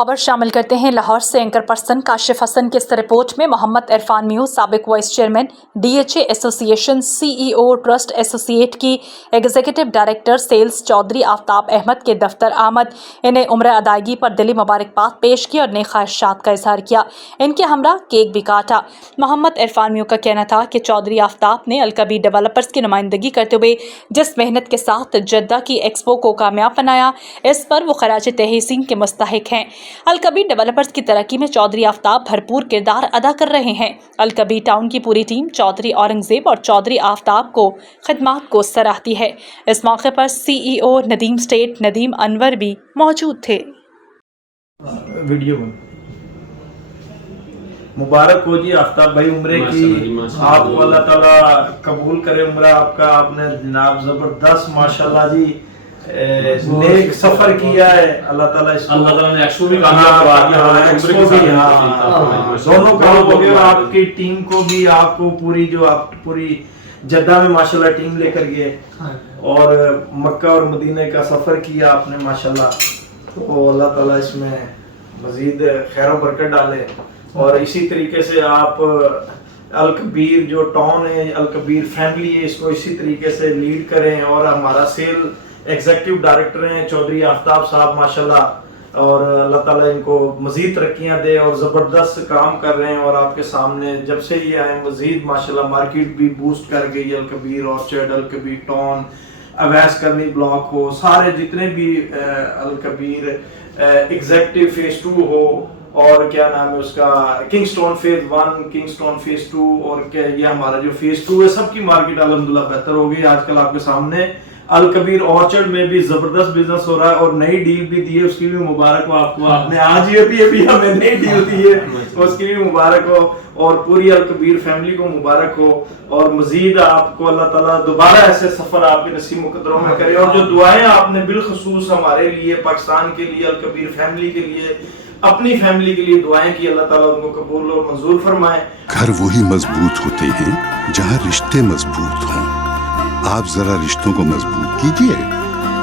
खबर शामिल करते हैं लाहौर से। एंकर पर्सन काशिफ हसन की इस रिपोर्ट में मोहम्मद इरफान मियां, साबिक vice chairman DHA association, CEO trust associate की executive director sales Chaudhry Aftab Ahmed के दफ्तर आमद, इन्हें उम्र अदायगी पर दिली मुबारकबाद पेश की और नई ख्वाहिशात का इजहार किया। इनके हमरा केक भी काटा। मोहम्मद इरफान मियां का कहना था कि चौधरी आफ्ताब ने अलकबीर डेवलपर्स की नुमाइंदगी करते हुए जिस मेहनत के साथ जद्दा की एक्सपो को कामयाब बनाया, इस पर वो खराज तहसीन के मुस्तहिक हैं। अलकबीर डेवलपर्स की तरक्की में चौधरी आफ्ताब भरपूर किरदार अदा कर रहे हैं। अलकबीर टाउन की पूरी टीम चौधरी औरंगजेब और चौधरी आफ्ताब को खिदमात को सराहती है। इस मौके पर CEO नदीम स्टेट नदीम अनवर भी मौजूद थे। वीडियो मुबारक हो जी आफ्ताब भाई उम्रे की, आपको अल्लाह ताला कबूल करे उम्र आपका। आपने जनाब जबरदस्त माशाल्लाह जी नेक सफर किया है। अल्लाह ताला ने एक्सपो भी दोनों काम हो गए। आपकी टीम को भी, आपको पूरी जद्दा में माशाल्लाह टीम लेकर गए और मक्का और मदीने का सफर किया आपने माशाल्लाह। तो अल्लाह ताला इसमें मजीद खैर बरकत डाले और इसी तरीके से आप अलकबीर जो टाउन है, अलकबीर फैमिली है, इसको इसी तरीके से लीड करें। और हमारा सेल एग्जीक्यूटिव डायरेक्टर हैं चौधरी आफ्ताब साहब माशाल्लाह, और अल्लाह ताला इनको मजीद तरक्कियां दे और ज़बरदस्त काम कर रहे हैं। और आपके सामने जब से ये आए मजीद माशाल्लाह मार्केट भी बूस्ट कर गई। अलकबीर ऑर्चर्ड, अलकबीर टाउन, अवैस करनी ब्लॉक हो, सारे जितने भी अलकबीर एग्जीक्यूटिव फेज 2 हो और क्या नाम है उसका किंगस्टोन फेज 1, किंगस्टोन फेज 2 और क्या ये हमारा जो फेज 2 है, सबकी मार्केट अल्हम्दुलिल्लाह बेहतर हो गई। आजकल आपके सामने अलकबीर ऑर्चर्ड में भी जबरदस्त बिजनेस हो रहा है और नई डील भी दी है, उसकी भी मुबारक हो आपको। आपने आज ही अभी हमें नई डील दी है, उसकी भी मुबारक हो और पूरी अलकबीर फैमिली को मुबारक हो। और मजीद आपको अल्लाह ताला दोबारा ऐसे सफर आपके नसीब मुकद्दरों में करे। और जो दुआएं आपने बिलखसूस हमारे लिए, पाकिस्तान के लिए, अलकबीर फैमिली के लिए, अपनी फैमिली के लिए दुआएं की, अल्लाह ताला उनको कबूल और मंजूर फरमाए। घर वही मजबूत होते हैं जहाँ रिश्ते मजबूत हों। आप जरा रिश्तों को मजबूत कीजिए।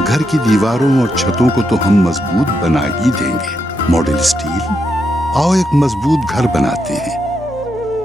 घर की दीवारों और छतों को तो हम मजबूत बना ही देंगे। मॉडल स्टील, आओ एक मजबूत घर बनाते हैं।